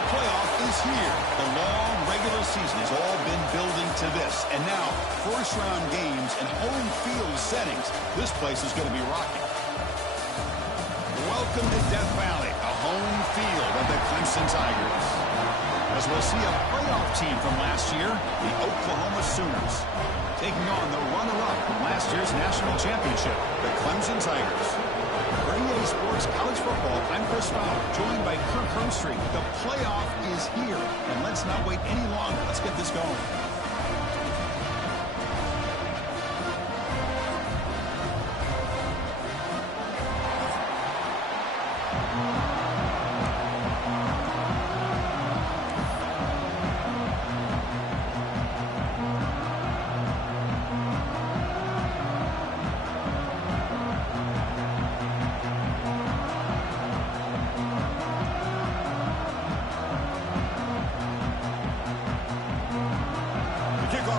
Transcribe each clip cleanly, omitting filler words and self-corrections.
football playoff is here. The long regular season has all been building to this. And now, first-round games and home field settings. This place is going to be rocking. Welcome to Death Valley, a home field of the Clemson Tigers. As we'll see a playoff team from last year, the Oklahoma Sooners, taking on the runner-up from last year's national championship, the Clemson Tigers. For EA Sports College Football, I'm Chris Fowler, joined by Kirk Hermstreet. The playoff is here, and let's not wait any longer. Let's get this going.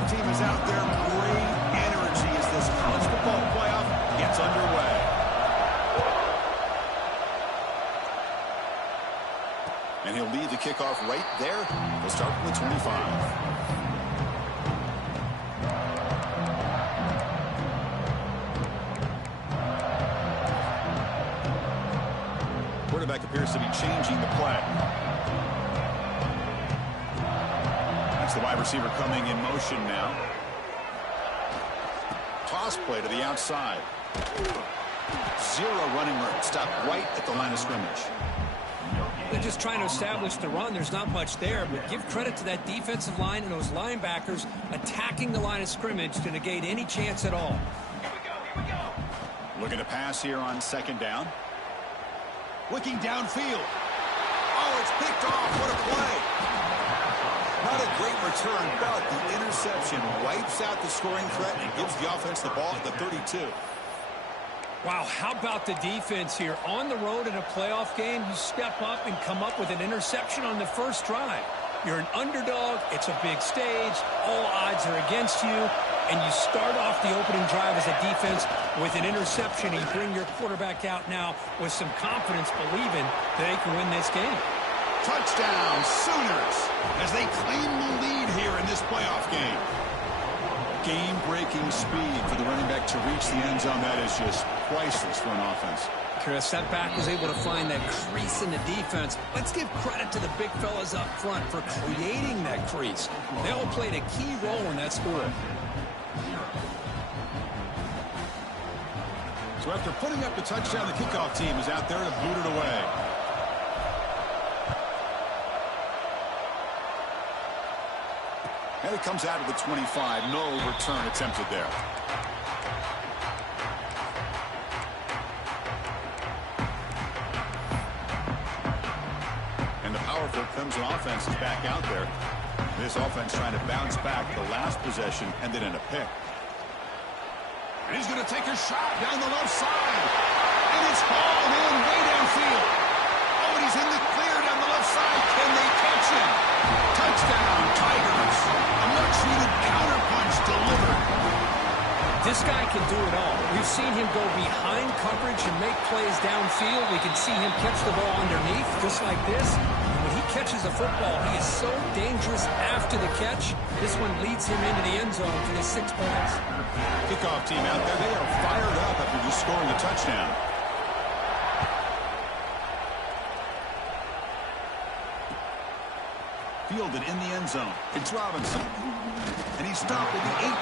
Team is out there. Great energy as this college football playoff gets underway. And he'll lead the kickoff right there. We'll start from the 25. Quarterback appears to be changing the play. The wide receiver coming in motion now. Toss play to the outside. Zero running room. Stopped right at the line of scrimmage. They're just trying to establish the run. There's not much there, but give credit to that defensive line and those linebackers attacking the line of scrimmage to negate any chance at all. Here we go. Looking to pass here on second down. Looking downfield. Oh, it's picked off. What a play. Not a great return, but the interception wipes out the scoring threat and gives the offense the ball at the 32. Wow, how about the defense here? On the road in a playoff game, you step up and come up with an interception on the first drive. You're an underdog. It's a big stage. All odds are against you. And you start off the opening drive as a defense with an interception. And you bring your quarterback out now with some confidence, believing that they can win this game. Touchdown, Sooners, as they claim the lead here in this playoff game. Game-breaking speed for the running back to reach the end zone. That is just priceless for an offense. Chris, that back was able to find that crease in the defense. Let's give credit to the big fellas up front for creating that crease. They all played a key role in that score. So after putting up the touchdown, the kickoff team is out there to boot it away. And it comes out of the 25. No return attempted there. And the powerful Clemson offense is back out there. This offense trying to bounce back the last possession, ended in a pick. And he's going to take a shot down the left side. And it's hauled in way downfield. Oh, and he's in the clear down the left side. Can they catch him? Touchdown, Tigers. A much-needed counterpunch delivered. This guy can do it all. We've seen him go behind coverage and make plays downfield. We can see him catch the ball underneath, just like this. And when he catches the football, he is so dangerous after the catch. This one leads him into the end zone for the 6 points. Kickoff team out there, they are fired up after just scoring a touchdown. Fielded in the end zone. It's Robinson. And he's stopped at the 18.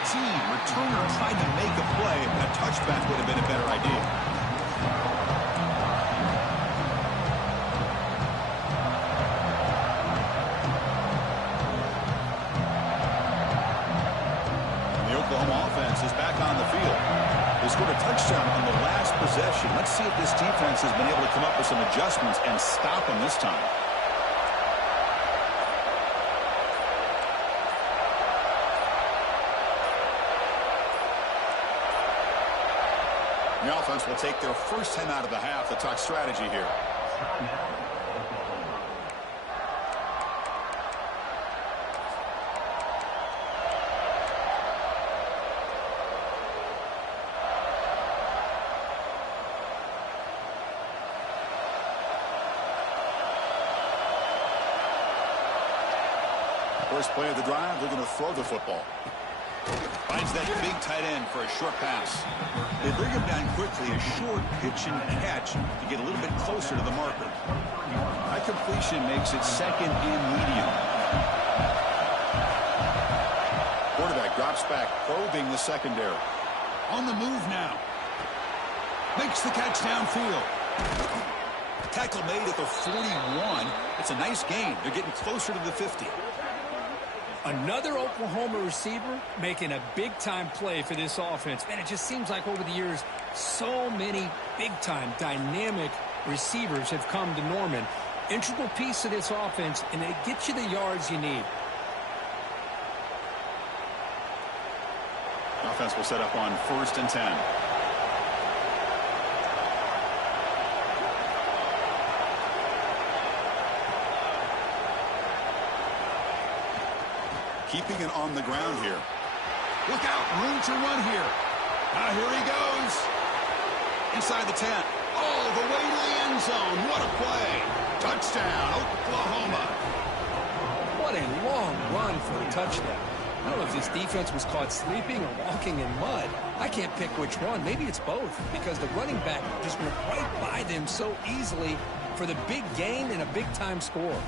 Returner tried to make a play, and a touchback would have been a better idea. The Oklahoma offense is back on the field. They scored a touchdown on the last possession. Let's see if this defense has been able to come up with some adjustments and stop them this time. The offense will take their first 10 out of the half to talk strategy here. First play of the drive, they're going to throw the football. Finds that big tight end for a short pass. They bring him down quickly, a short pitch and catch to get a little bit closer to the marker. High completion makes it second and medium. Quarterback drops back, probing the secondary. On the move now. Makes the catch downfield. Tackle made at the 41. It's a nice gain. They're getting closer to the 50. Another Oklahoma receiver making a big-time play for this offense. Man, it just seems like over the years, so many big-time, dynamic receivers have come to Norman. Integral piece of this offense, and they get you the yards you need. Offense will set up on 1st and 10. Keeping it on the ground here. Look out, room to run here. Here he goes. Inside the 10. Oh, the way to the end zone. What a play. Touchdown, Oklahoma. What a long run for a touchdown. I don't know if this defense was caught sleeping or walking in mud. I can't pick which one. Maybe it's both, because the running back just went right by them so easily for the big gain and a big-time score.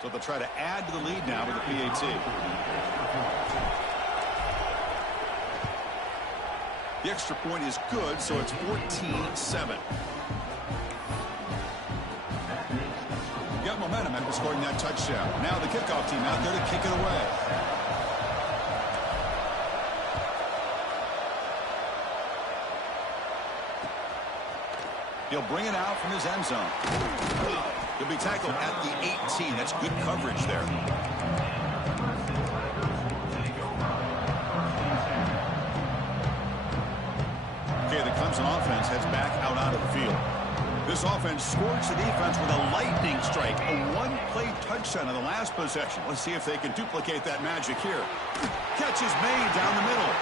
So they'll try to add to the lead now with the PAT. The extra point is good, so it's 14-7. Got momentum after scoring that touchdown. Now the kickoff team out there to kick it away. He'll bring it out from his end zone. He'll be tackled at the 18. That's good coverage there. Okay, the Clemson offense heads back out onto the field. This offense scores the defense with a lightning strike. A one-play touchdown in the last possession. Let's see if they can duplicate that magic here. Catch is made down the middle.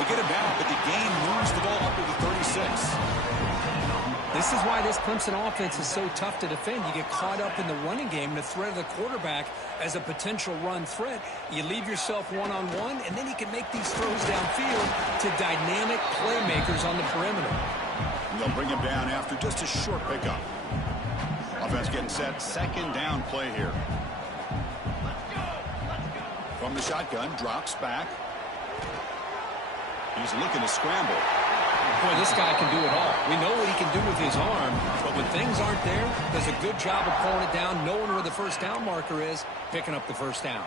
They get him down, but the game moves the ball up to the 36. This is why this Clemson offense is so tough to defend. You get caught up in the running game, the threat of the quarterback as a potential run threat. You leave yourself one-on-one, and then you can make these throws downfield to dynamic playmakers on the perimeter. And they'll bring him down after just a short pickup. Offense getting set. Second down play here. From the shotgun, drops back. He's looking to scramble. Boy, this guy can do it all. We know what he can do with his arm, but when things aren't there, does a good job of pulling it down, knowing where the first down marker is, picking up the first down.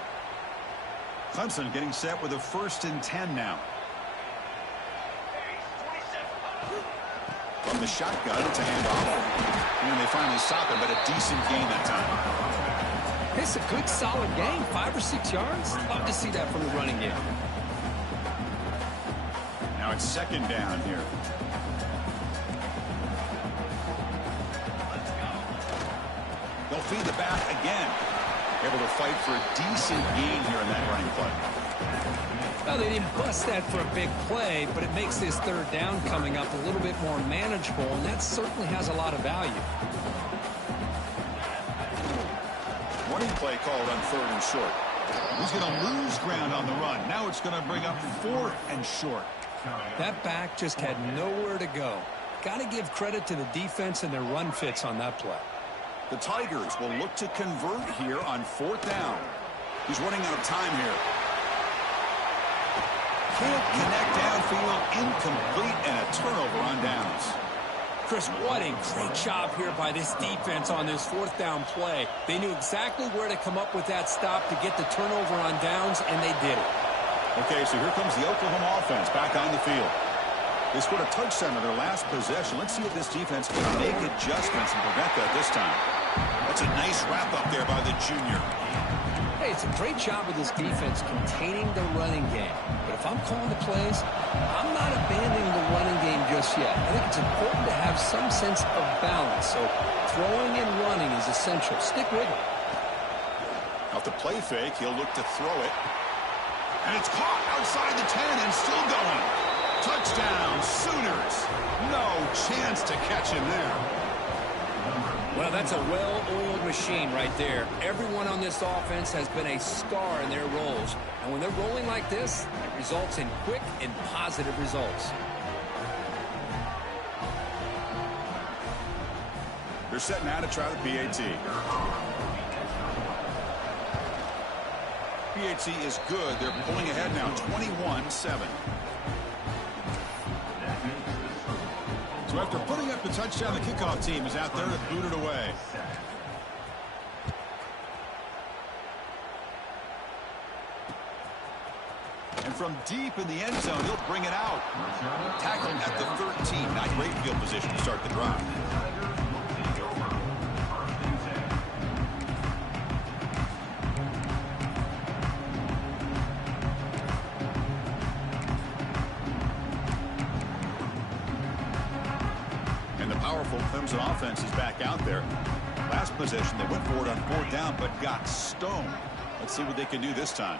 Clemson getting set with a 1st and 10 now. From the shotgun, it's a handoff. And they finally stop him, but a decent gain that time. It's a good, solid gain, 5 or 6 yards. Love to see that from the running game. Now it's second down here. They'll feed the back again. Able to fight for a decent gain here in that running play. Well, they didn't bust that for a big play, but it makes this third down coming up a little bit more manageable, and that certainly has a lot of value. Running play called on 3rd and short. He's going to lose ground on the run. Now it's going to bring up 4th and short. That back just had nowhere to go. Got to give credit to the defense and their run fits on that play. The Tigers will look to convert here on 4th down. He's running out of time here. Can't connect downfield, incomplete, and a turnover on downs. Chris, what a great job here by this defense on this 4th down play. They knew exactly where to come up with that stop to get the turnover on downs, and they did it. Okay, so here comes the Oklahoma offense back on the field. They scored a touchdown on their last possession. Let's see if this defense can make adjustments and prevent that this time. That's a nice wrap-up there by the junior. Hey, it's a great job of this defense containing the running game. But if I'm calling the plays, I'm not abandoning the running game just yet. I think it's important to have some sense of balance. So throwing and running is essential. Stick with it. Off the play fake, he'll look to throw it. And it's caught outside the 10 and still going. Touchdown, Sooners. No chance to catch him there. Well, that's a well-oiled machine right there. Everyone on this offense has been a star in their roles. And when they're rolling like this, it results in quick and positive results. They're setting out to try the PAT. PAT is good. They're pulling ahead now, 21-7. So after putting up the touchdown, the kickoff team is out there to boot it away. And from deep in the end zone, he'll bring it out. Tackled at the 13. Not great field position to start the drive. Powerful Clemson offense is back out there. Last possession, they went forward on 4th down, but got stoned. Let's see what they can do this time.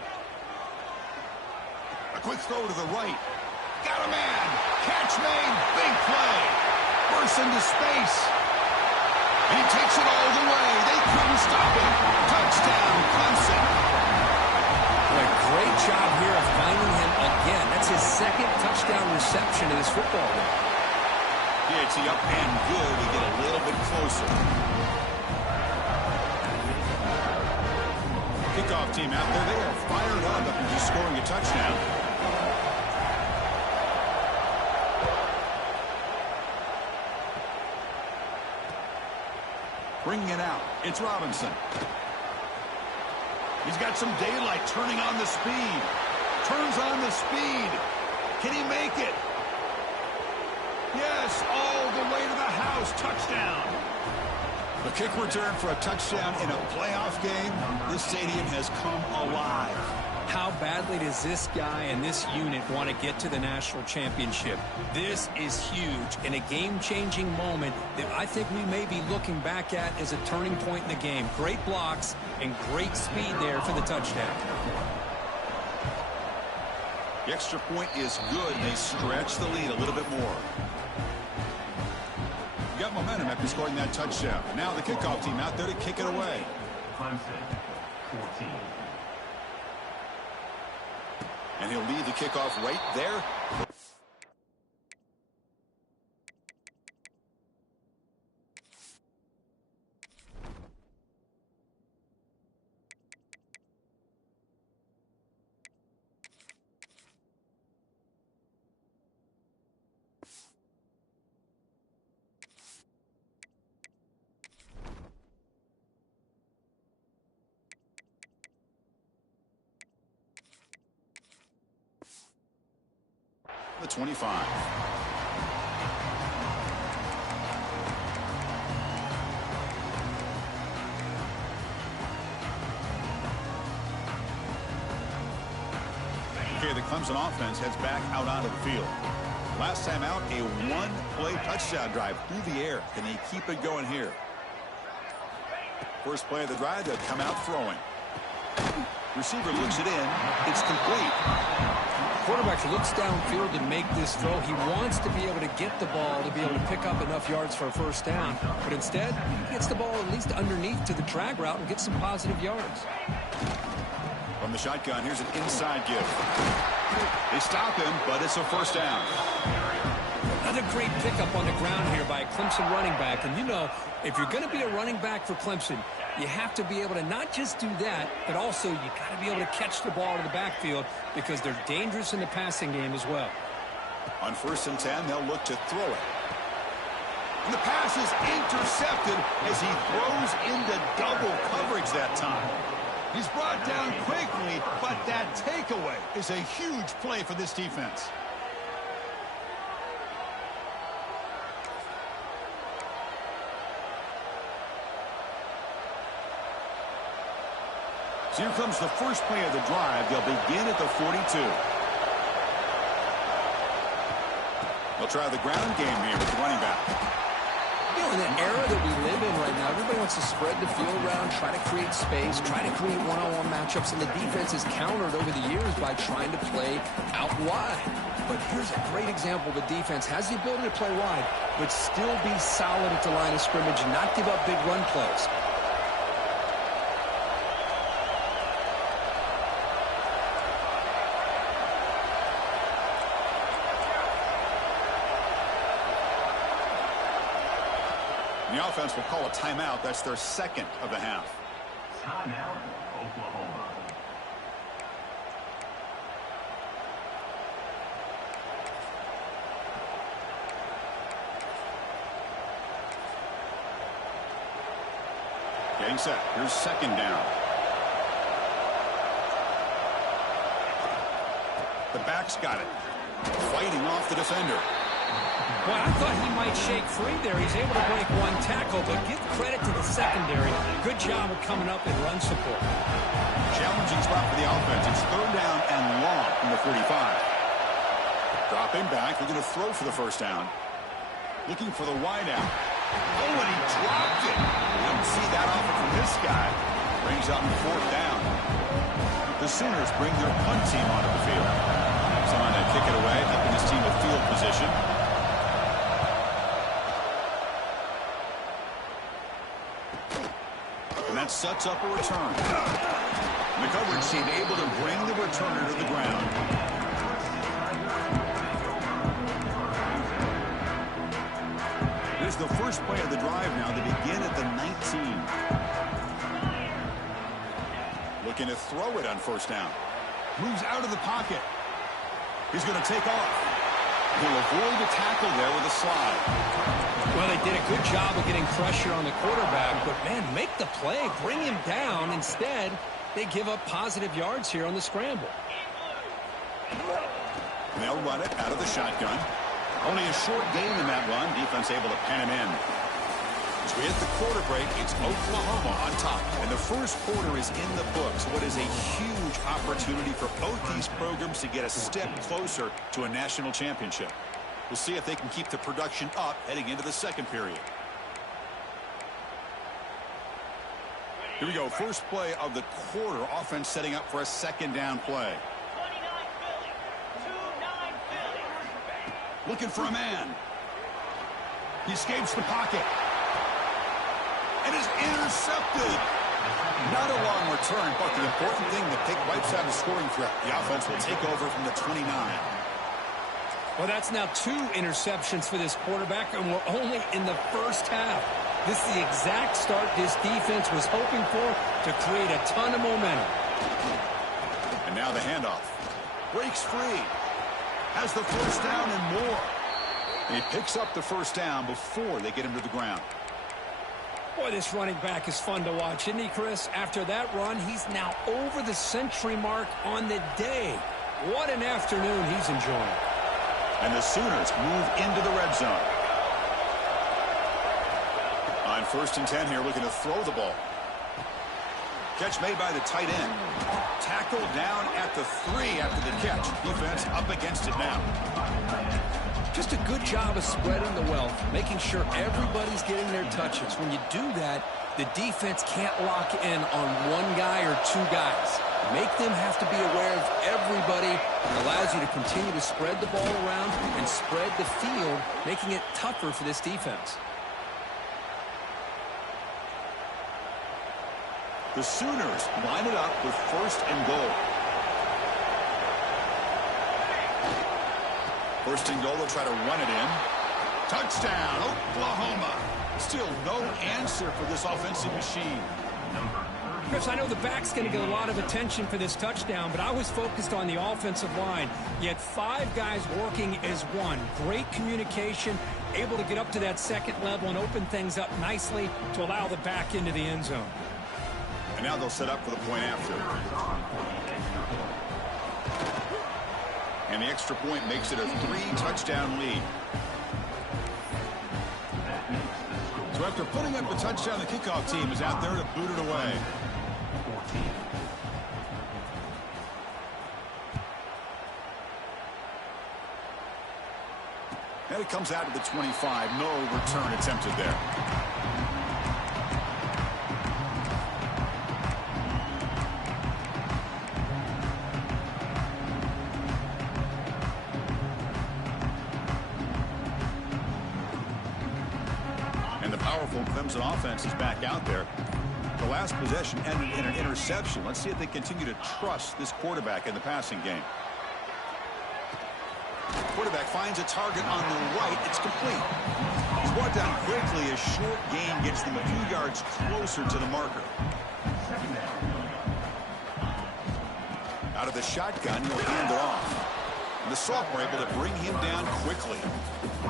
A quick throw to the right. Got a man. Catch made. Big play. Bursts into space. And he takes it all the way. They couldn't stop him. Touchdown, Clemson. A great job here of finding him again. That's his second touchdown reception in this football game. PAT up and good to get a little bit closer. Kickoff team out there, they are fired up after just scoring a touchdown. Bringing it out, it's Robinson. He's got some daylight, turning on the speed. Turns on the speed. Can he make it? Yes, all the way to the house. Touchdown. A kick return for a touchdown in a playoff game. This stadium has come alive. How badly does this guy and this unit want to get to the national championship? This is huge and a game-changing moment that I think we may be looking back at as a turning point in the game. Great blocks and great speed there for the touchdown. The extra point is good. They stretch the lead a little bit more. Got momentum after scoring that touchdown. Now the kickoff team out there to kick it away. Clemson, 14. And he'll lead the kickoff right there. The 25. Okay, the Clemson offense heads back out onto the field. Last time out, a one-play touchdown drive through the air. Can they keep it going here? First play of the drive, they'll come out throwing. Receiver looks it in. It's complete. Quarterback looks downfield to make this throw. He wants to be able to get the ball to be able to pick up enough yards for a first down. But instead, he gets the ball at least underneath to the drag route and gets some positive yards. From the shotgun, here's an inside give. They stop him, but it's a first down. Another great pickup on the ground here by a Clemson running back. And you know, if you're going to be a running back for Clemson, you have to be able to not just do that, but also you got to be able to catch the ball to the backfield because they're dangerous in the passing game as well. On 1st and 10, they'll look to throw it. And the pass is intercepted as he throws into double coverage that time. He's brought down quickly, but that takeaway is a huge play for this defense. So here comes the first play of the drive. They'll begin at the 42. They'll try the ground game here with the running back. You know, in the era that we live in right now, everybody wants to spread the field around, try to create space, try to create one-on-one matchups, and the defense is countered over the years by trying to play out wide. But here's a great example. The defense has the ability to play wide, but still be solid at the line of scrimmage and not give up big run plays. The offense will call a timeout. That's their second of the half. Timeout, Oklahoma. Getting set. Here's second down. The back's got it. Fighting off the defender. Well, I thought he might shake free there. He's able to break one tackle, but give credit to the secondary. Good job of coming up in run support. Challenging spot for the offense. It's third down and long from the 45. Dropping back. They're going to throw for the first down. Looking for the wide out. Oh, and he dropped it. Didn't see that offer from this guy. Brings up fourth down. The Sooners bring their punt team onto the field. Someone to kick it away, helping his team with field position. And that sets up a return. The coverage team able to bring the returner to the ground. Here's the first play of the drive now. They begin at the 19. Looking to throw it on first down. Moves out of the pocket. He's going to take off. He'll avoid the tackle there with a slide. Well, they did a good job of getting pressure on the quarterback, but, man, make the play. Bring him down. Instead, they give up positive yards here on the scramble. They'll run it out of the shotgun. Only a short gain in that run. Defense able to pen him in. As we hit the quarter break, it's Oklahoma on top. And the first quarter is in the books. What is a huge opportunity for both these programs to get a step closer to a national championship. We'll see if they can keep the production up heading into the second period. Here we go. First play of the quarter. Offense setting up for a second down play. Looking for a man. He escapes the pocket. And is intercepted. Not a long return, but the important thing, the pick wipes out a scoring threat. The offense will take over from the 29. Well, that's now 2 interceptions for this quarterback, and we're only in the first half. This is the exact start this defense was hoping for to create a ton of momentum. And now the handoff. Breaks free. Has the first down and more. And he picks up the first down before they get him to the ground. Boy, this running back is fun to watch, isn't he, Chris? After that run, he's now over the century mark on the day. What an afternoon he's enjoying. And the Sooners move into the red zone. On first and 10 here, looking to throw the ball. Catch made by the tight end. Tackled down at the 3 after the catch. Defense up against it now. Just a good job of spreading the wealth, making sure everybody's getting their touches. When you do that, the defense can't lock in on one guy or 2 guys. Make them have to be aware of everybody. It allows you to continue to spread the ball around and spread the field, making it tougher for this defense. The Sooners line it up with first and goal. First and goal, they'll try to run it in. Touchdown, Oklahoma. Still no answer for this offensive machine. Chris, I know the back's going to get a lot of attention for this touchdown, but I was focused on the offensive line. You had 5 guys working as one. Great communication, able to get up to that second level and open things up nicely to allow the back into the end zone. And now they'll set up for the point after. And the extra point makes it a 3-touchdown lead. So after putting up the touchdown, the kickoff team is out there to boot it away. He comes out to the 25. No return attempted there. And the powerful Clemson offense is back out there. The last possession ended in an interception. Let's see if they continue to trust this quarterback in the passing game. Quarterback finds a target on the right. It's complete. He's brought down quickly. A short gain gets them a few yards closer to the marker. Out of the shotgun, he'll hand it off. And the sophomore able to bring him down quickly.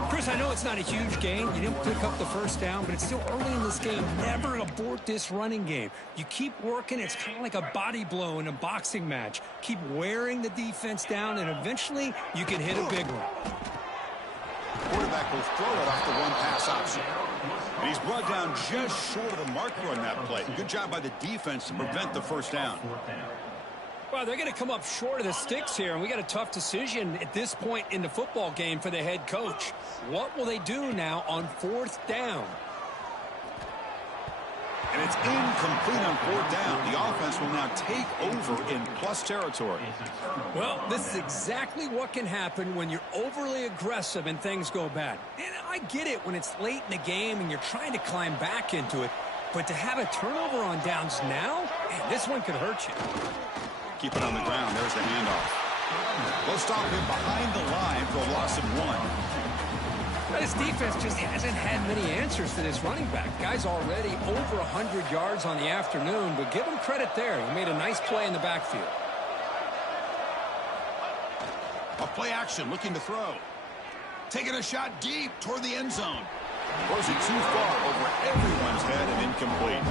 Chris, I know it's not a huge gain. You didn't pick up the first down, but it's still early in this game. Never abort this running game. You keep working. It's kind of like a body blow in a boxing match. Keep wearing the defense down, and eventually you can hit a big one. Quarterback will throw it off the one-pass option. And he's brought down just short of the marker on that play. Good job by the defense to prevent the first down. Well, they're going to come up short of the sticks here, and we got a tough decision at this point in the football game for the head coach. What will they do now on fourth down? And it's incomplete on fourth down. The offense will now take over in plus territory. Well, this is exactly what can happen when you're overly aggressive and things go bad. And I get it when it's late in the game and you're trying to climb back into it. But to have a turnover on downs now, man, this one could hurt you. Keep it on the ground. There's the handoff. They'll stop him behind the line for a loss of 1. This defense just hasn't had many answers to this running back. Guy's already over 100 yards on the afternoon, but give him credit there. He made a nice play in the backfield. A play action looking to throw. Taking a shot deep toward the end zone. Throws it too far over everyone's head and incomplete.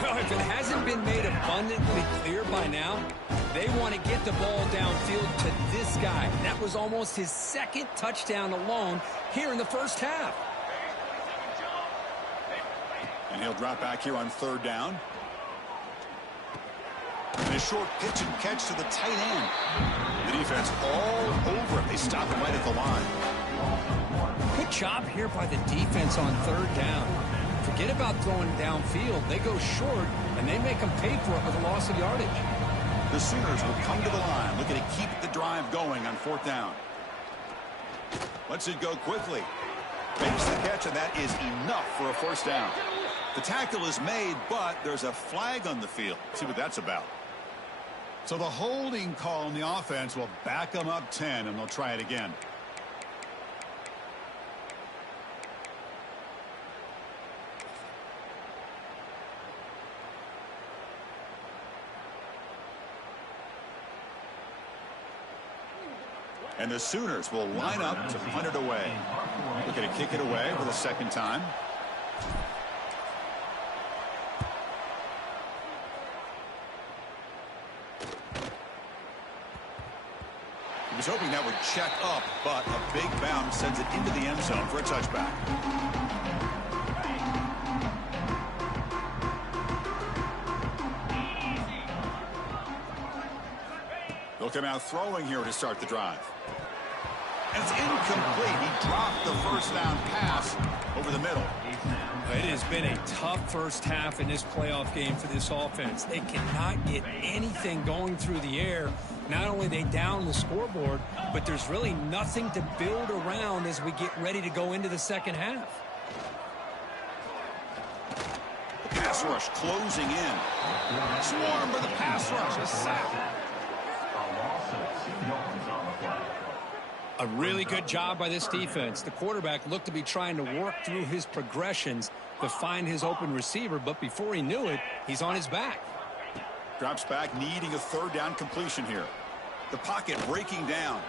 Well, if it hasn't been made abundantly clear by now, they want to get the ball downfield to this guy. That was almost his second touchdown alone here in the first half. And he'll drop back here on third down. And a short pitch and catch to the tight end. The defense all over it. They stop him right at the line. Good job here by the defense on third down. Forget about throwing downfield. They go short, and they make them pay for it with a loss of yardage. The Sooners will come to the line, looking to keep the drive going on fourth down. Lets it go quickly. Makes the catch, and that is enough for a first down. The tackle is made, but there's a flag on the field. See what that's about. So the holding call on the offense will back them up 10, and they'll try it again. And the Sooners will line up to punt it away. Looking to kick it away for the second time. He was hoping that would check up, but a big bounce sends it into the end zone for a touchback. They'll come out throwing here to start the drive. And it's incomplete. He dropped the first down pass over the middle. It has been a tough first half in this playoff game for this offense. They cannot get anything going through the air. Not only are they down the scoreboard, but there's really nothing to build around as we get ready to go into the second half. The pass rush closing in. Swarmed by the pass rush. A sack. A really good job by this defense. The quarterback looked to be trying to work through his progressions to find his open receiver, but before he knew it, he's on his back. Drops back, needing a third down completion here. The pocket breaking down.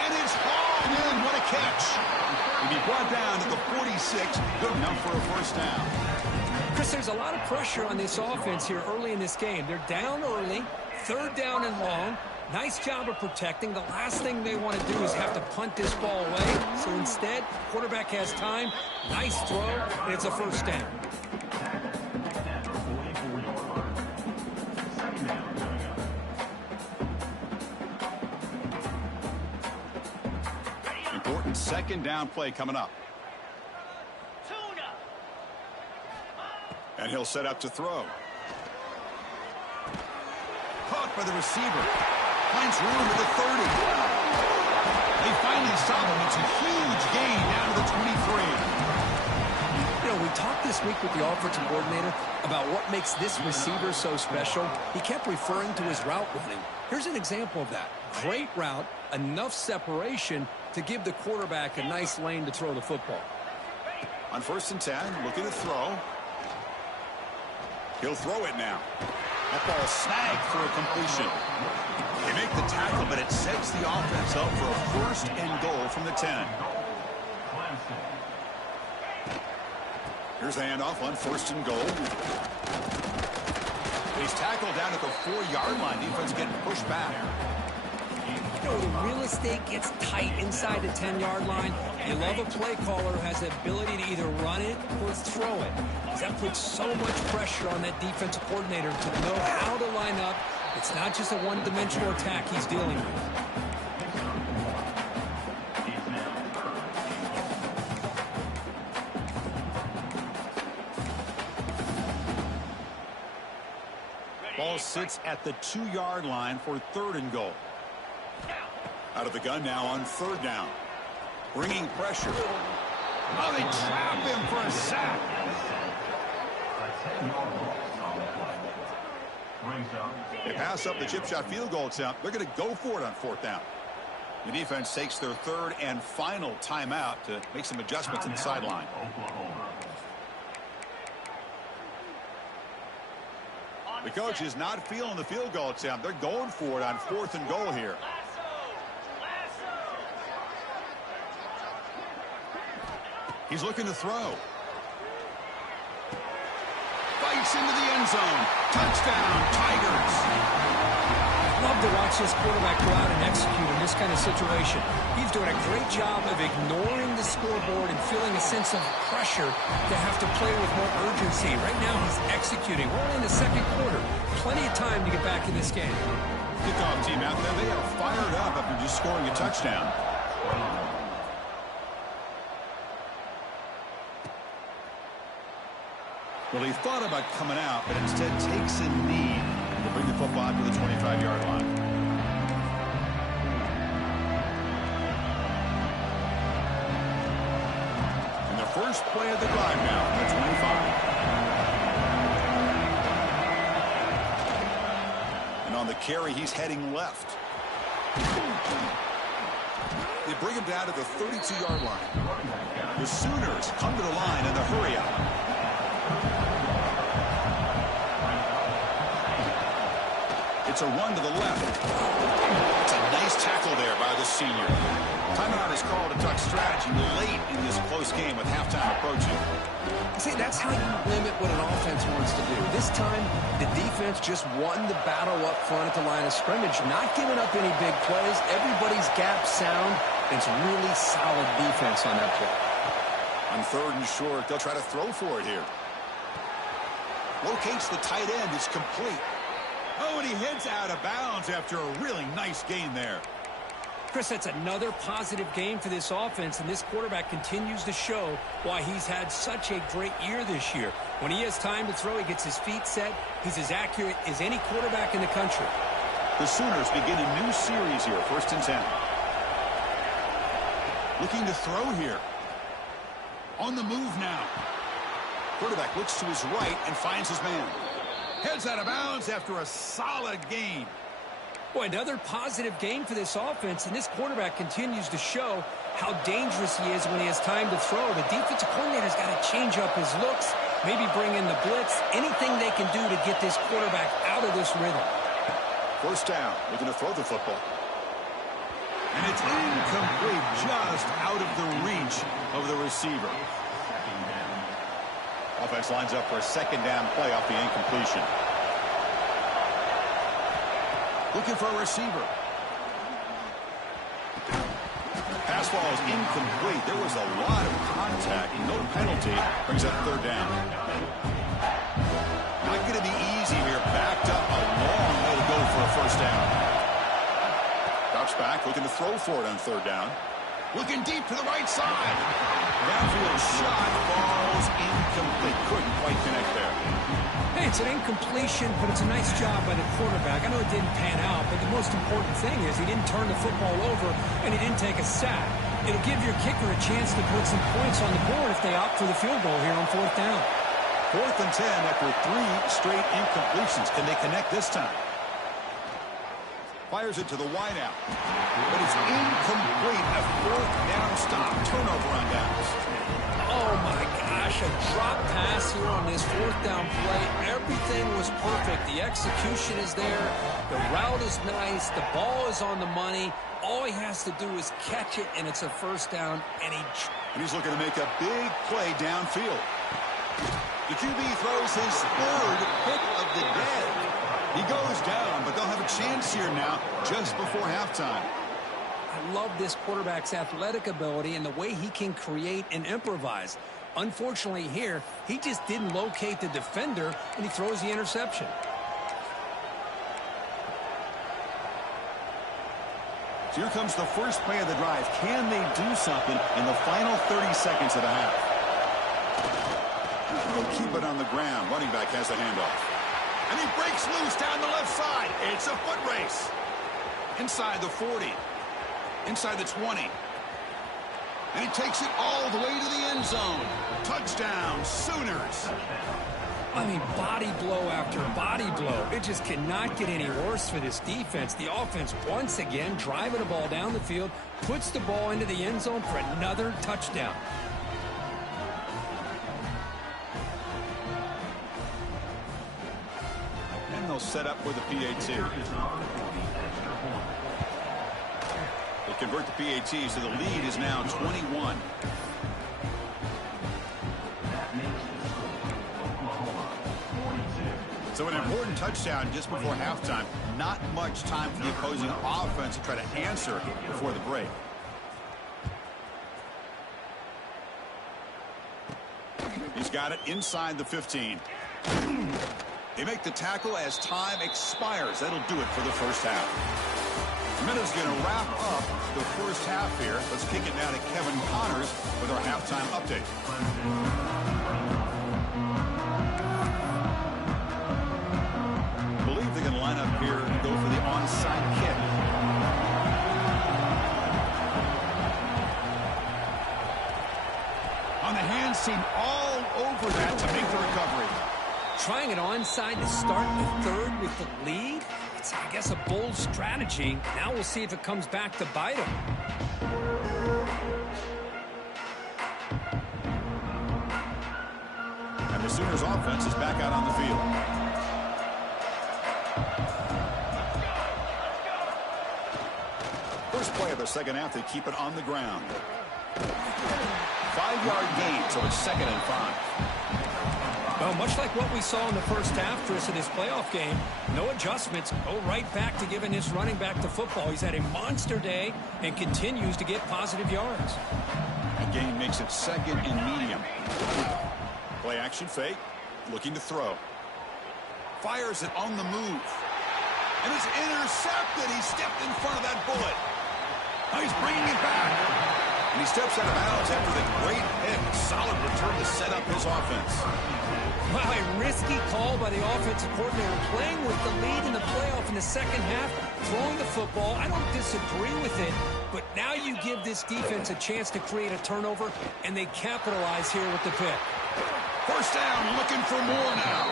And it's hauled in. What a catch. And he brought down to the 46. Good enough for a first down. Chris, there's a lot of pressure on this offense here early in this game. They're down early, third down and long. Nice job of protecting. The last thing they want to do is have to punt this ball away. So instead, quarterback has time. Nice throw, and it's a first down. Second down play coming up. And he'll set up to throw. Caught by the receiver. Finds room at the 30. They finally stop him. It's a huge gain down to the 23. You know, we talked this week with the offensive coordinator about what makes this receiver so special. He kept referring to his route running. Here's an example of that. Great route, enough separation to give the quarterback a nice lane to throw the football. On 1st and 10, looking to throw. He'll throw it now. That ball snagged for a completion. They make the tackle, but it sets the offense up for a 1st and goal from the 10. Here's the handoff on 1st and goal. He's tackled down at the 4-yard line. Defense getting pushed back. You know, the real estate gets tight inside the 10-yard line. You love a play caller who has the ability to either run it or throw it. Because that puts so much pressure on that defensive coordinator to know how to line up. It's not just a one-dimensional attack he's dealing with. Ball sits at the 2-yard line for 3rd and goal. Out of the gun now on 3rd down. Bringing pressure. Oh, they trap him for a sack. They pass up the chip shot field goal attempt. They're going to go for it on 4th down. The defense takes their 3rd and final timeout to make some adjustments in the sideline. The coach is not feeling the field goal attempt. They're going for it on 4th and goal here. He's looking to throw. Fights into the end zone. Touchdown, Tigers. Love to watch this quarterback go out and execute in this kind of situation. He's doing a great job of ignoring the scoreboard and feeling a sense of pressure to have to play with more urgency. Right now he's executing. We're only in the 2nd quarter. Plenty of time to get back in this game. Kickoff team out there. They are fired up after just scoring a touchdown. Well, he thought about coming out, but instead takes a knee to bring the football out to the 25-yard line. And the first play of the drive now from the 25. And on the carry, he's heading left. They bring him down to the 32-yard line. The Sooners come to the line in the hurry-up. It's a run to the left. It's a nice tackle there by the senior. Timeout is called to talk strategy late in this close game with halftime approaching. See, that's how you limit what an offense wants to do. This time, the defense just won the battle up front at the line of scrimmage, not giving up any big plays. Everybody's gap sound. It's really solid defense on that play. On 3rd and short, they'll try to throw for it here. Locates the tight end. It's complete. Oh, and he heads out of bounds after a really nice gain there. Chris, that's another positive game for this offense, and this quarterback continues to show why he's had such a great year this year. When he has time to throw, he gets his feet set. He's as accurate as any quarterback in the country. The Sooners begin a new series here, 1st and 10. Looking to throw here. On the move now. Quarterback looks to his right and finds his man. Heads out of bounds after a solid gain. Boy, another positive game for this offense, and this quarterback continues to show how dangerous he is when he has time to throw. The defensive coordinator's got to change up his looks, maybe bring in the blitz, anything they can do to get this quarterback out of this rhythm. 1st down, looking to throw the football. And it's incomplete, just out of the reach of the receiver. Offense lines up for a 2nd down play off the incompletion. Looking for a receiver. Pass ball is incomplete. There was a lot of contact. No penalty. Brings up 3rd down. Not going to be easy here. Backed up a long way to go for a 1st down. Drops back, looking to throw for it on 3rd down. Looking deep to the right side. Downfield shot falls incomplete. Couldn't quite connect there. Hey, it's an incompletion, but it's a nice job by the quarterback. I know it didn't pan out, but the most important thing is he didn't turn the football over and he didn't take a sack. It'll give your kicker a chance to put some points on the board if they opt for the field goal here on 4th down. 4th and 10 after 3 straight incompletions. Can they connect this time? Fires it to the wideout. But it's incomplete. A 4th down stop. Turnover on downs. Oh, my gosh. A drop pass here on this 4th down play. Everything was perfect. The execution is there. The route is nice. The ball is on the money. All he has to do is catch it, and it's a 1st down. And he's looking to make a big play downfield. The QB throws his 3rd hit of the day. He goes down, but they'll have a chance here now just before halftime. I love this quarterback's athletic ability and the way he can create and improvise. Unfortunately here, he just didn't locate the defender, and he throws the interception. So here comes the first play of the drive. Can they do something in the final 30 seconds of the half? They'll keep it on the ground. Running back has the handoff. And he breaks loose down the left side. It's a foot race. Inside the 40. Inside the 20. And he takes it all the way to the end zone. Touchdown, Sooners. I mean, body blow after body blow. It just cannot get any worse for this defense. The offense, once again, driving the ball down the field, puts the ball into the end zone for another touchdown. And they'll set up for the PAT. They convert the PAT, so the lead is now 21. So an important touchdown just before halftime. Not much time for the opposing offense to try to answer before the break. He's got it inside the 15. They make the tackle as time expires. That'll do it for the first half. Minute's going to wrap up the first half here. Let's kick it now to Kevin Connors with our halftime update. They're going to line up here and go for the onside kick. On the hands team all over that to make the recovery. Trying it onside to start the 3rd with the lead? It's, I guess, a bold strategy. Now we'll see if it comes back to bite him. And the Sooners offense is back out on the field. First play of the second half, they keep it on the ground. 5-yard gain, so it's 2nd and 5. Well, much like what we saw in the first half, Chris, in this playoff game, no adjustments. Go right back to giving this running back the football. He's had a monster day and continues to get positive yards. The gain makes it 2nd and medium. Play action fake, looking to throw. Fires it on the move. And it's intercepted. He stepped in front of that bullet. Now he's bringing it back. And he steps out of bounds after the great hit. Solid return to set up his offense. Wow, a risky call by the offensive coordinator, playing with the lead in the playoff in the second half, throwing the football. I don't disagree with it, but now you give this defense a chance to create a turnover, and they capitalize here with the pick. First down, looking for more now.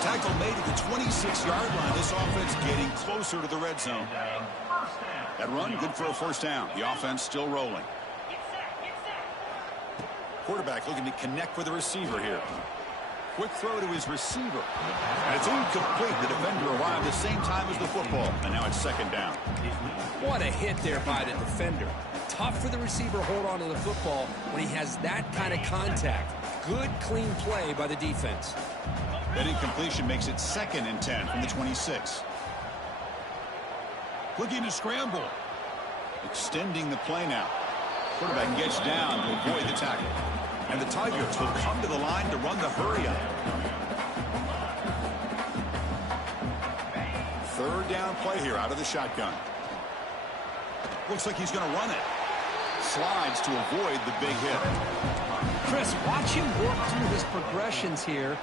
Tackle made at the 26-yard line. This offense getting closer to the red zone. That run, good for a first down. The offense still rolling. Quarterback looking to connect with the receiver here. Quick throw to his receiver. And it's incomplete. The defender arrived the same time as the football. And now it's 2nd down. What a hit there by the defender. Tough for the receiver to hold on to the football when he has that kind of contact. Good, clean play by the defense. That incompletion makes it 2nd and 10 from the 26. Looking to scramble. Extending the play now. Quarterback gets down to avoid the tackle. And the Tigers will come to the line to run the hurry-up. 3rd down play here out of the shotgun. Looks like he's going to run it. Slides to avoid the big hit. Chris, watch him work through his progressions here.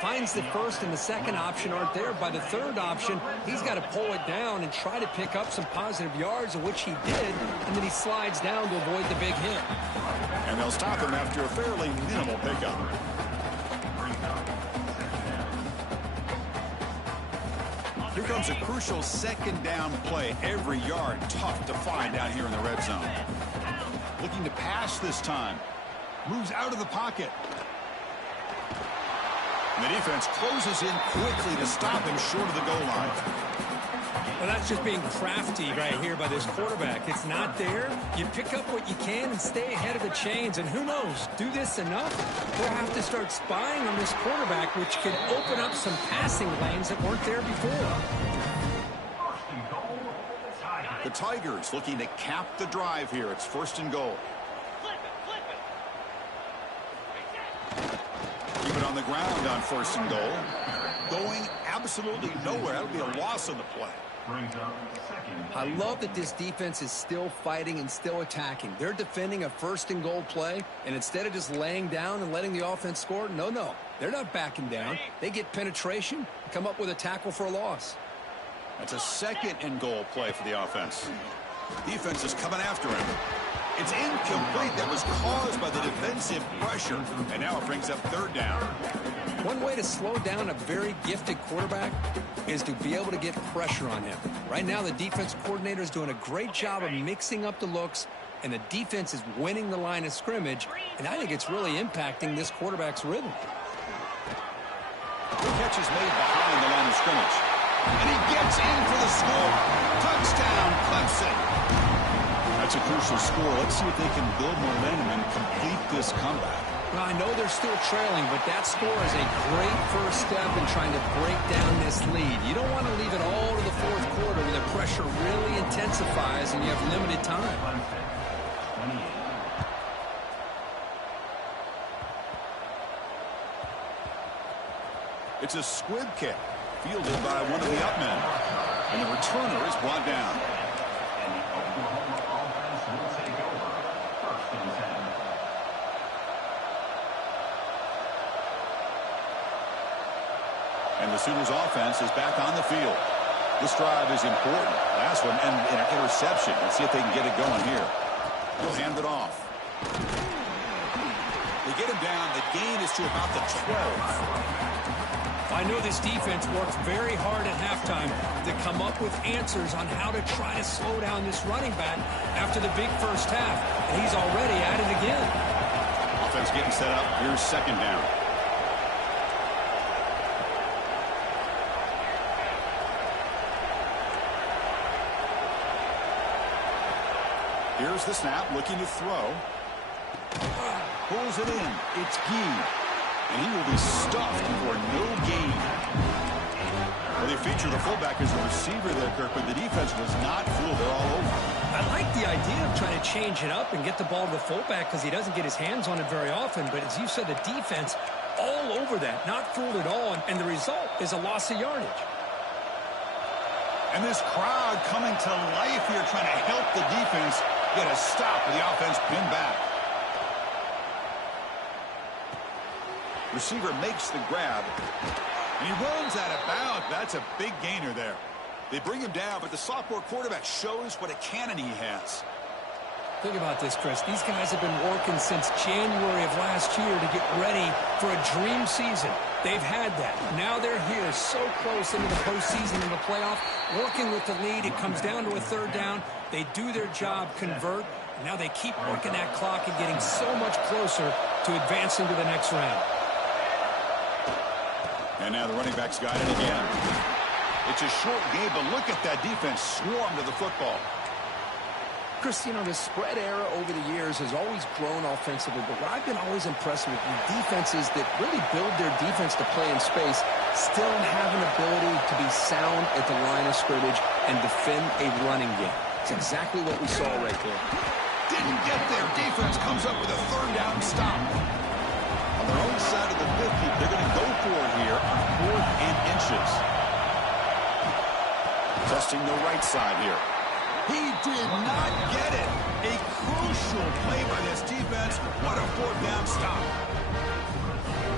Finds the first and the second option aren't there. By the third option, he's got to pull it down and try to pick up some positive yards, of which he did, and then he slides down to avoid the big hit. And they'll stop him after a fairly minimal pickup. Here comes a crucial second down play. Every yard tough to find down here in the red zone. Looking to pass this time. Moves out of the pocket. And the defense closes in quickly to stop him short of the goal line. Well, that's just being crafty right here by this quarterback. It's not there. You pick up what you can and stay ahead of the chains. And who knows, do this enough, we'll have to start spying on this quarterback, which could open up some passing lanes that weren't there before. The Tigers looking to cap the drive here. It's 1st and goal. Keep it on the ground on 1st and goal. Going absolutely nowhere. That would be a loss on the play. I love that this defense is still fighting and still attacking. They're defending a 1st and goal play, and instead of just laying down and letting the offense score, no. They're not backing down. They get penetration, come up with a tackle for a loss. That's a 2nd and goal play for the offense. Defense is coming after him. It's incomplete. That was caused by the defensive pressure. And now it brings up 3rd down. One way to slow down a very gifted quarterback is to be able to get pressure on him. Right now, the defense coordinator is doing a great job of mixing up the looks, and the defense is winning the line of scrimmage, and I think it's really impacting this quarterback's rhythm. The catch is made behind the line of scrimmage. And he gets in for the score. Touchdown, Clemson. That's a crucial score. Let's see if they can build momentum and complete this comeback. Well, I know they're still trailing, but that score is a great first step in trying to break down this lead. You don't want to leave it all to the 4th quarter where the pressure really intensifies and you have limited time. It's a squib kick, fielded by one of the up men. And the returner is brought down. And the Sooners offense is back on the field. This drive is important. Last one, and an interception. Let's see if they can get it going here. They'll hand it off. They get him down. The gain is to about the 12. I know this defense worked very hard at halftime to come up with answers on how to try to slow down this running back after the big first half. And he's already at it again. Offense getting set up. Here's 2nd down. Here's the snap, looking to throw. Pulls it in. It's Meee. And he will be stuffed for no gain. Well, they feature the fullback as a receiver there, Kirk, but the defense was not fooled. They're all over. I like the idea of trying to change it up and get the ball to the fullback because he doesn't get his hands on it very often. But as you said, the defense all over that, not fooled at all. And the result is a loss of yardage. And this crowd coming to life here, trying to help the defense get a stop with the offense pinned back. Receiver makes the grab. And he runs out of bounds. That's a big gainer there. They bring him down, but the sophomore quarterback shows what a cannon he has. Think about this, Chris. These guys have been working since January of last year to get ready for a dream season. They've had that. Now they're here so close into the postseason and the playoff, working with the lead. It comes down to a 3rd down. They do their job, convert. And now they keep working that clock and getting so much closer to advancing to the next round. And now the running back's got it again. It's a short game, but look at that defense swarm to the football. Chris, you know, the spread era over the years has always grown offensively, but what I've been always impressed with defenses that really build their defense to play in space still have an ability to be sound at the line of scrimmage and defend a running game. It's exactly what we saw right there. Didn't get there. Defense comes up with a 3rd down stop. On their own side of the 50, they're going to go for it here on 4th and inches. Testing the right side here. He did not get it. A crucial play by this defense. What a fourth down stop.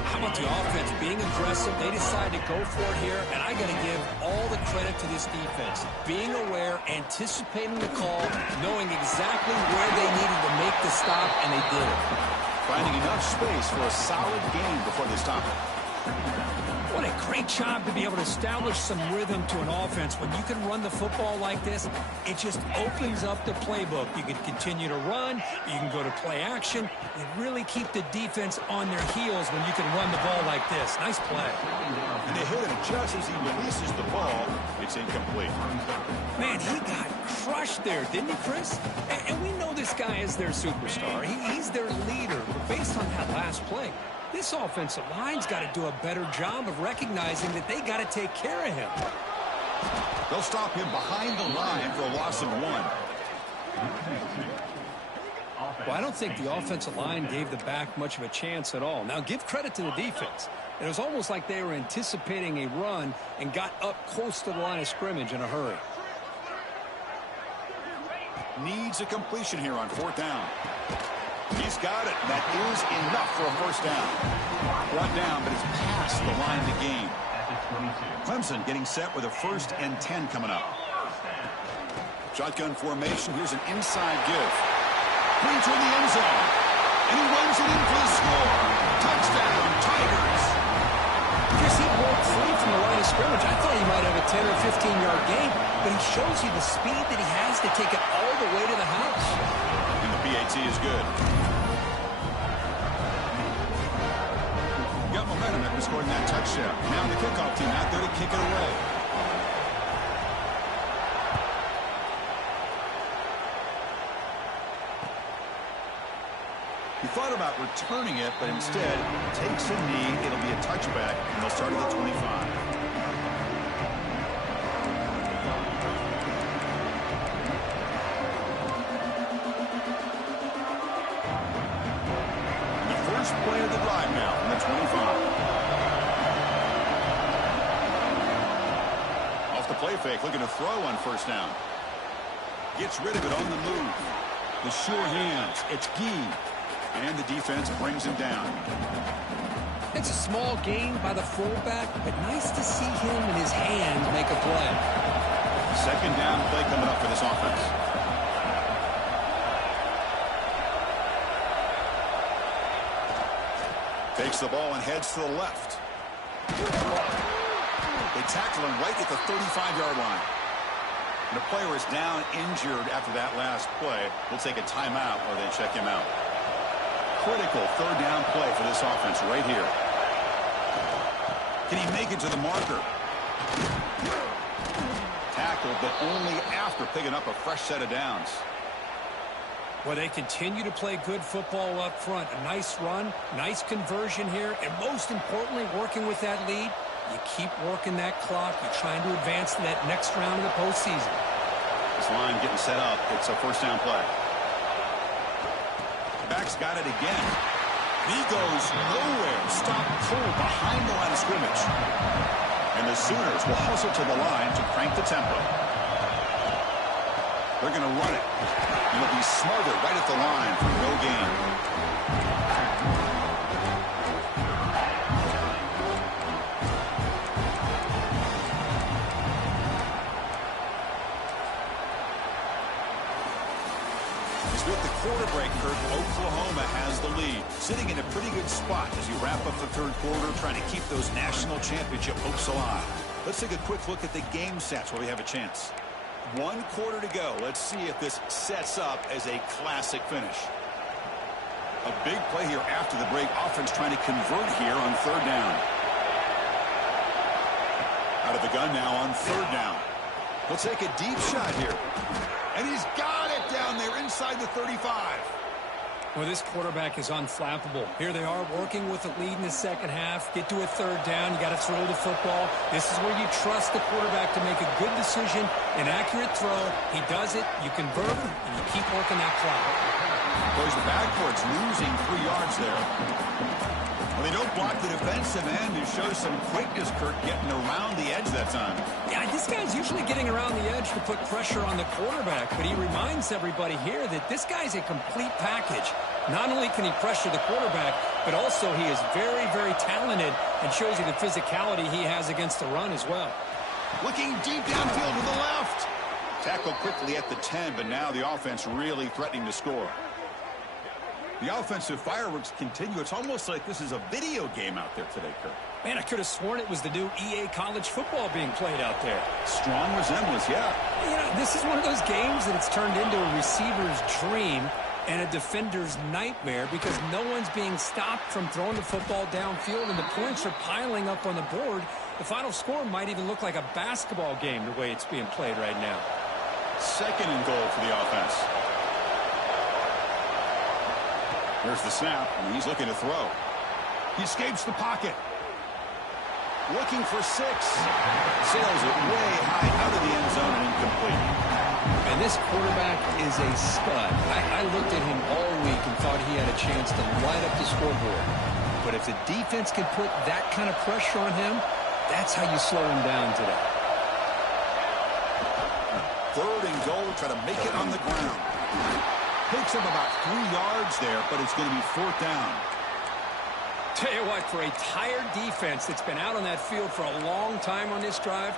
How about the offense being aggressive? They decided to go for it here, and I got to give all the credit to this defense. Being aware, anticipating the call, knowing exactly where they needed to make the stop, and they did it. Finding enough space for a solid gain before they stop it. What a great job to be able to establish some rhythm to an offense. When you can run the football like this, it just opens up the playbook. You can continue to run. You can go to play action. And really keep the defense on their heels when you can run the ball like this. Nice play. And they hit him just as he releases the ball. It's incomplete. Man, he got crushed there, didn't he, Chris? And we know this guy is their superstar. He's their leader. But based on that last play, this offensive line's got to do a better job of recognizing that they got to take care of him. They'll stop him behind the line for a loss of 1. Well, I don't think the offensive line gave the back much of a chance at all. Now, give credit to the defense. It was almost like they were anticipating a run and got up close to the line of scrimmage in a hurry. Needs a completion here on 4th down. He's got it. That is enough for a first down. Brought down, but it's past the line to gain. Clemson getting set with a 1st and 10 coming up. Shotgun formation. Here's an inside give. Brings toward the end zone. And he runs it in for the score. Touchdown, Tigers. Chris, he broke free from the line of scrimmage. I thought he might have a 10 or 15-yard gain, but he shows you the speed that he has to take it all the way to the house. And the PAT is good. Got momentum after scoring that touchdown. Now the kickoff team out there to kick it away. He thought about returning it, but instead takes a knee. It'll be a touchback, and they'll start at the 25. Play of the drive now from the 25. Off the play fake, looking to throw on 1st down. Gets rid of it on the move. The sure hands. It's Gee. And the defense brings him down. It's a small gain by the fullback, but nice to see him and his hands make a play. 2nd down play coming up for this offense. Takes the ball and heads to the left. They tackle him right at the 35-yard line. And the player is down injured after that last play. We'll take a timeout or they check him out. Critical 3rd down play for this offense right here. Can he make it to the marker? Tackled, but only after picking up a fresh set of downs. Well, they continue to play good football up front. A nice run, nice conversion here, and most importantly, working with that lead, you keep working that clock. You're trying to advance to that next round of the postseason. This line getting set up. It's a 1st down play. Back's got it again. He goes nowhere. Stop cold behind the line of scrimmage. And the Sooners will hustle to the line to crank the tempo. They're going to run it. And it'll be smothered right at the line for no gain. With the quarter break, Kirk, Oklahoma has the lead. Sitting in a pretty good spot as you wrap up the 3rd quarter, trying to keep those national championship hopes alive. Let's take a quick look at the game sets where we have a chance. 1 quarter to go. Let's see if this sets up as a classic finish. A big play here after the break. Offense trying to convert here on 3rd down. Out of the gun now on 3rd down. He'll take a deep shot here. And he's got it down there inside the 35. Well, this quarterback is unflappable. Here they are working with a lead in the 2nd half. Get to a 3rd down. You got to throw the football. This is where you trust the quarterback to make a good decision, an accurate throw. He does it. You convert him, and you keep working that clock. Goes backwards, losing 3 yards there. Well, they don't block the defensive end and show some quickness, Kirk, getting around the edge that time. Yeah, This guy's usually getting around the edge to put pressure on the quarterback, but he reminds everybody here that this guy's a complete package. Not only can he pressure the quarterback, but also he is very, very talented and shows you the physicality he has against the run as well. Looking deep downfield to the left. Tackled quickly at the 10, but now the offense really threatening to score. The offensive fireworks continue. It's almost like this is a video game out there today, Kirk. Man, I could have sworn it was the new EA college football being played out there. Strong resemblance, yeah. You know, this is one of those games that it's turned into a receiver's dream and a defender's nightmare because no one's being stopped from throwing the football downfield and the points are piling up on the board. The final score might even look like a basketball game the way it's being played right now. Second and goal for the offense. There's the snap, and he's looking to throw. He escapes the pocket. Looking for 6. Sails it way high out of the end zone and incomplete. And this quarterback is a stud. I looked at him all week and thought he had a chance to light up the scoreboard. But if the defense can put that kind of pressure on him, that's how you slow him down today. Third and goal, try to make it on the ground. Picks up about 3 yards there, but it's going to be 4th down. Tell you what, for a tired defense that's been out on that field for a long time on this drive,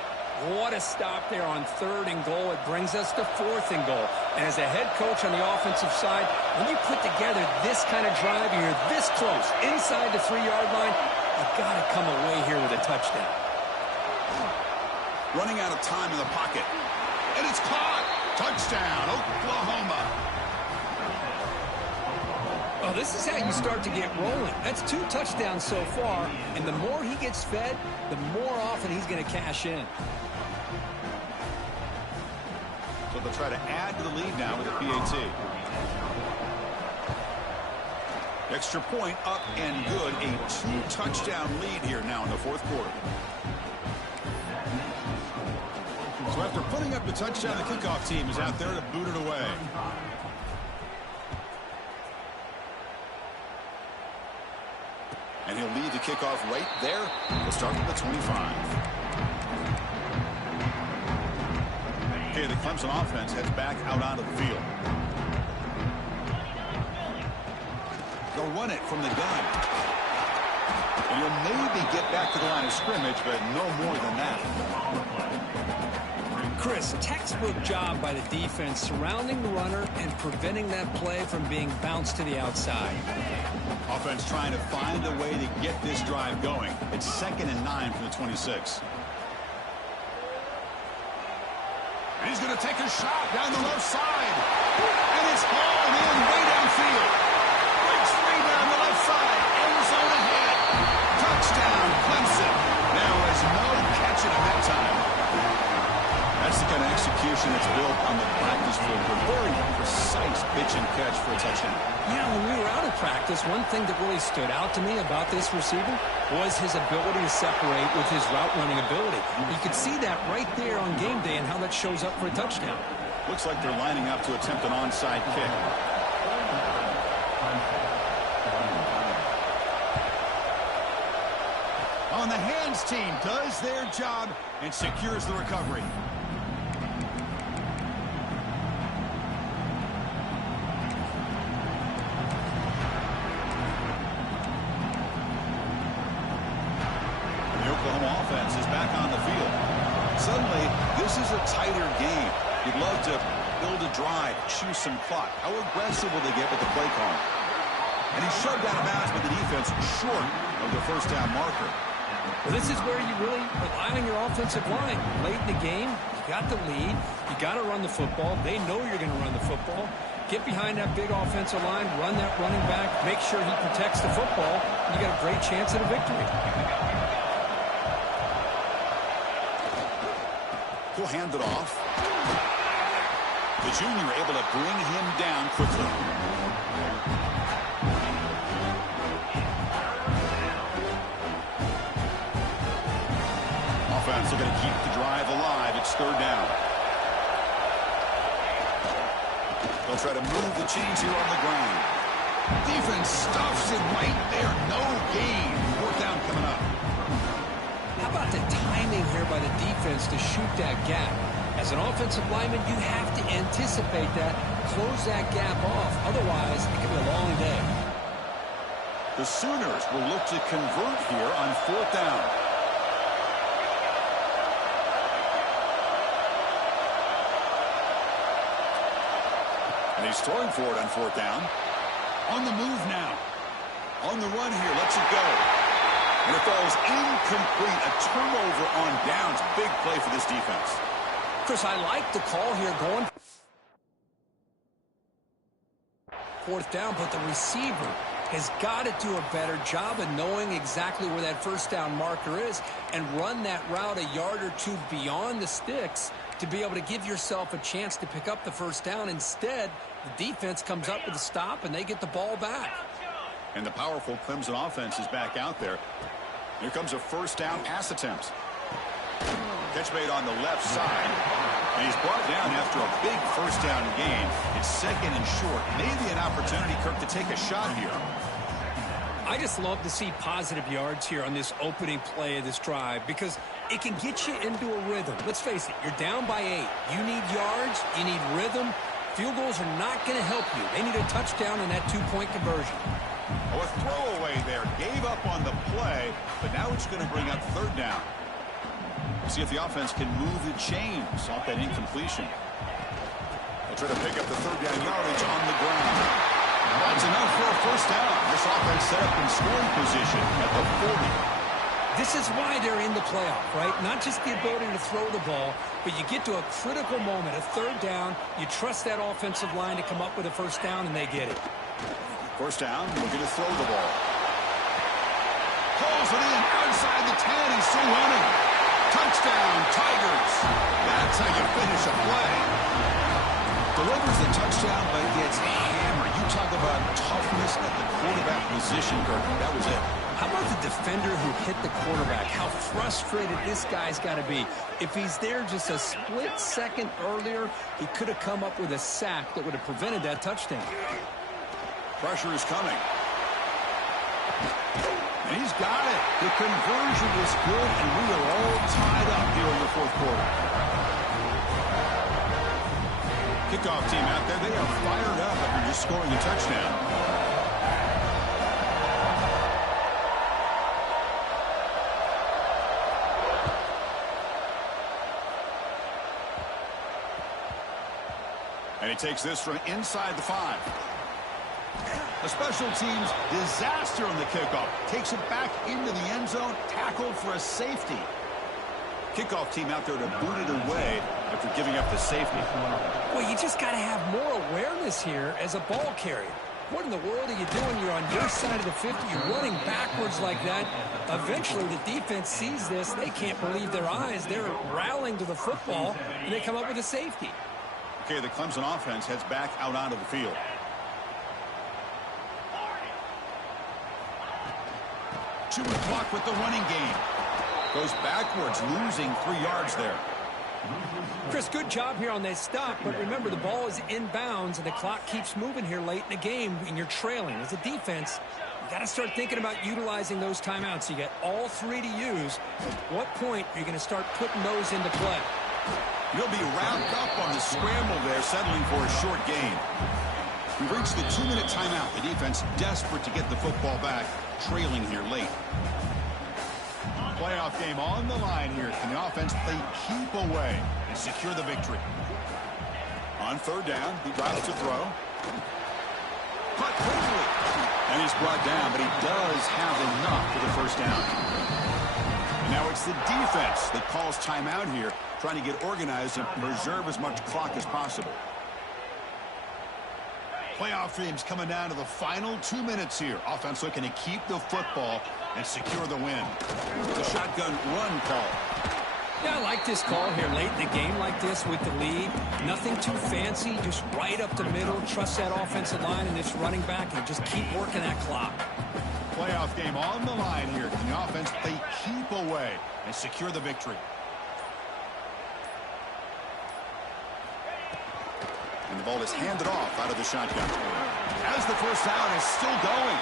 what a stop there on 3rd and goal. It brings us to 4th and goal. And as a head coach on the offensive side, when you put together this kind of drive, you're this close, inside the 3-yard line, you've got to come away here with a touchdown. Running out of time in the pocket. And it's caught. Touchdown, Oklahoma. Well, this is how you start to get rolling. That's 2 touchdowns so far, and the more he gets fed, the more often he's going to cash in. So they'll try to add to the lead now with a PAT. Extra point up and good. A 2-touchdown lead here now in the 4th quarter. So after putting up the touchdown, the kickoff team is out there to boot it away. And he'll lead the kickoff right there. We'll start from the 25. Okay, the Clemson offense heads back out onto the field. They'll run it from the gun. And he'll maybe get back to the line of scrimmage, but no more than that. Chris, textbook job by the defense surrounding the runner and preventing that play from being bounced to the outside. Offense trying to find a way to get this drive going. It's 2nd and 9 from the 26. And he's going to take a shot down the left side. And it's hauled in way downfield. Breaks free down the left side. End zone ahead. Touchdown, Clemson. Now has no catching him that time. That's the kind of execution that's built on the practice field. A very precise pitch and catch for a touchdown. Yeah, when we were out of practice, one thing that really stood out to me about this receiver was his ability to separate with his route running ability. You could see that right there on game day and how that shows up for a touchdown. Looks like they're lining up to attempt an onside kick. On the hands team does their job and secures the recovery. Offense is back on the field. Suddenly, this is a tighter game. You'd love to build a drive, choose some clock. How aggressive will they get with the play call? And he shoved out of bounds with the defense short of the 1st down marker. Well, this is where you really rely on your offensive line. Late in the game, you got the lead. You got to run the football. They know you're going to run the football. Get behind that big offensive line, run that running back, make sure he protects the football, and you got a great chance at a victory. He'll hand it off. The junior able to bring him down quickly. Offense looking to keep the drive alive. It's 3rd down. They'll try to move the chains here on the ground. Defense stuffs it right there. No gain. 4th down coming up. How about the timing here by the defense defense to shoot that gap. As an offensive lineman, you have to anticipate that, close that gap off. Otherwise, it could be a long day. The Sooners will look to convert here on 4th down. And he's throwing for it on 4th down. On the move now. On the run here, lets it go. And it falls incomplete. A turnover on downs. Big play for this defense. Chris, I like the call here going 4th down, but the receiver has got to do a better job of knowing exactly where that 1st down marker is and run that route a yard or two beyond the sticks to be able to give yourself a chance to pick up the 1st down. Instead, the defense comes up with a stop and they get the ball back. And the powerful Clemson offense is back out there. Here comes a 1st down pass attempt. Catch made on the left side. And he's brought down after a big 1st down gain. It's 2nd and short. Maybe an opportunity, Kirk, to take a shot here. I just love to see positive yards here on this opening play of this drive because it can get you into a rhythm. Let's face it, you're down by 8. You need yards, you need rhythm. Field goals are not going to help you. They need a touchdown in that 2-point conversion. Oh, a throwaway there. Gave up on the play, but now it's going to bring up 3rd down. See if the offense can move the chains off that incompletion. They'll try to pick up the 3rd down yardage on the ground. That's enough for a 1st down. This offense set up in scoring position at the 40. This is why they're in the playoff, right? Not just the ability to throw the ball, but you get to a critical moment, a 3rd down. You trust that offensive line to come up with a 1st down, and they get it. 1st down, looking to throw the ball. Pulls it in outside the 10. He's still running. Touchdown, Tigers. That's how you finish a play. Delivers the touchdown, but gets hammered. You talk about toughness at the quarterback position, Kirk. That was it. How about the defender who hit the quarterback? How frustrated this guy's got to be. If he's there just a split second earlier, he could have come up with a sack that would have prevented that touchdown. Pressure is coming. And he's got it. The conversion is good, and we are all tied up here in the 4th quarter. Kickoff team out there, they are fired up after just scoring a touchdown. And he takes this from inside the 5. A special teams disaster on the kickoff. Takes it back into the end zone. Tackled for a safety. Kickoff team out there to boot it away after giving up the safety. Well, you just got to have more awareness here as a ball carrier. What in the world are you doing? You're on your side of the 50. You're running backwards like that. Eventually, the defense sees this. They can't believe their eyes. They're rallying to the football, and they come up with a safety. Okay, the Clemson offense heads back out onto the field. Chewing clock with the running game. Goes backwards, losing 3 yards there. Chris, good job here on that stop, but remember, the ball is inbounds, and the clock keeps moving here late in the game, and you're trailing. As a defense, you got to start thinking about utilizing those timeouts. You got all 3 to use. At what point are you going to start putting those into play? You'll be wrapped up on the scramble there, settling for a short gain. We've reached the 2-minute timeout. The defense desperate to get the football back, trailing here late. Playoff game on the line here. Can the offense play keep away and secure the victory? On 3rd down, he drives to throw. Caught quickly. And he's brought down, but he does have enough for the 1st down. And now it's the defense that calls timeout here, trying to get organized and preserve as much clock as possible. Playoff games coming down to the final 2 minutes here. Offense looking to keep the football and secure the win. The shotgun run call. Yeah, I like this call here late in the game like this with the lead. Nothing too fancy, just right up the middle. Trust that offensive line and this running back and just keep working that clock. Playoff game on the line here. Can the offense play keep away and secure the victory? And the ball is handed off out of the shotgun. As the 1st down is still going.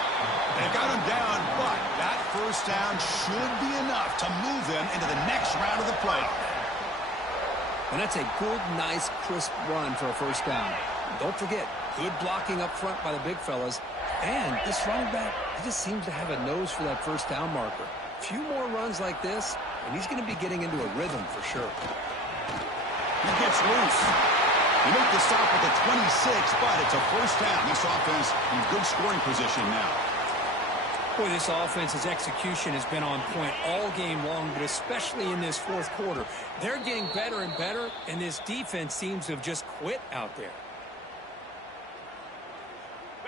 They've got him down, but that 1st down should be enough to move them into the next round of the playoff. And that's a good, nice, crisp run for a first down. Don't forget, good blocking up front by the big fellas. And this running back, he just seems to have a nose for that first down marker. A few more runs like this, and he's going to be getting into a rhythm for sure. He gets loose. He make the stop at the 26, but it's a first down. This offense in good scoring position now. Boy, this offense's execution has been on point all game long, but especially in this fourth quarter. They're getting better and better, and this defense seems to have just quit out there.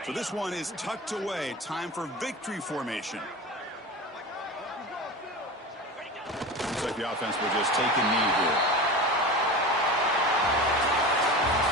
So this one is tucked away. Time for victory formation. Looks like the offense will just take a knee here.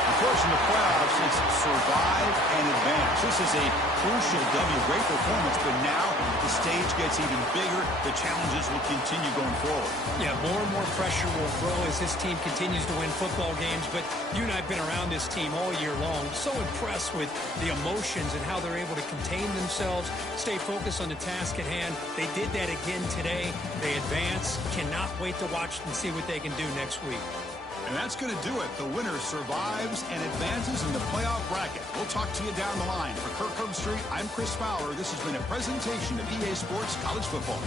Of course, in the playoffs, it's survive and advance. This is a crucial W. Great performance, but now the stage gets even bigger. The challenges will continue going forward. Yeah, more and more pressure will grow as this team continues to win football games, but you and I have been around this team all year long. So impressed with the emotions and how they're able to contain themselves, stay focused on the task at hand. They did that again today. They advance. Cannot wait to watch and see what they can do next week. And that's going to do it. The winner survives and advances in the playoff bracket. We'll talk to you down the line. For Kirk Herbstreit, I'm Chris Fowler. This has been a presentation of EA Sports College Football.